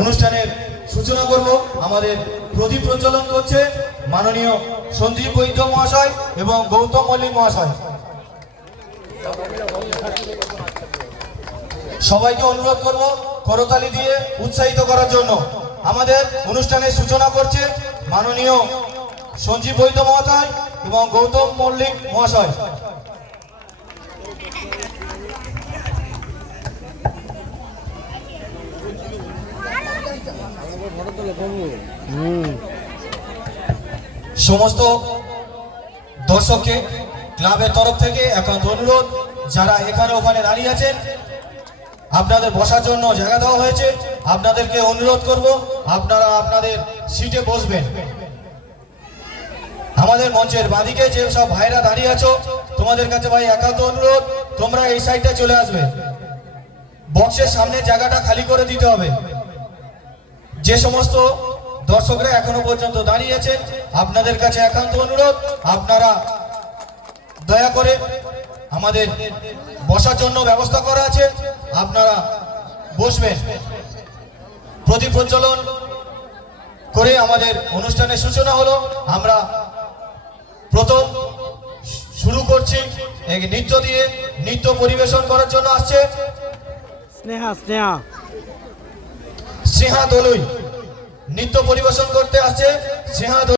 অনুষ্ঠানের সূচনা করব। আমাদের প্রদীপ প্রজ্বলন করছে মাননীয় সঞ্জীব বৈদ্য মহাশয় এবং গৌতম মল্লিক মহাশয়। সবাইকে অনুরোধ করব করতালি দিয়ে উৎসাহিত করার জন্য। আমাদের অনুষ্ঠানের সূচনা করছে মাননীয় সঞ্জীব বৈদ্য মহাশয় এবং গৌতম মল্লিক মহাশয়। সমস্ত দর্শককে ক্লাবের তরফ থেকে একান্ত অনুরোধ, যারা এখানে ওখানে দাঁড়িয়ে আছেন আপনাদের বসার জন্য জায়গা দেওয়া হয়েছে। আপনাদেরকে অনুরোধ করব আপনারা আপনাদের সিটে বসবেন। আমাদের মঞ্চের বাঁদিকে যে সব ভাইরা দাঁড়িয়ে আছো তোমাদের কাছে ভাই একান্ত অনুরোধ, তোমরা এই সাইডটা চলে আসবে। বক্সের সামনে জায়গাটা খালি করে দিতে হবে। যে সমস্ত দর্শকরা এখনো পর্যন্ত দাঁড়িয়ে আছেন আপনাদের কাছে একান্ত অনুরোধ, আপনারা দয়া করে আমাদের বসার জন্য ব্যবস্থা করা আছে, আপনারা বসবেন। প্রদীপ প্রজ্বলন করে আমাদের অনুষ্ঠানের সূচনা হলো। আমরা প্রথম শুরু করছি নৃত্য দিয়ে। নৃত্য পরিবেশন করার জন্য আসছে স্নেহা দলুই। নৃত্য পরিবেশন করতে আসছে স্নেহা।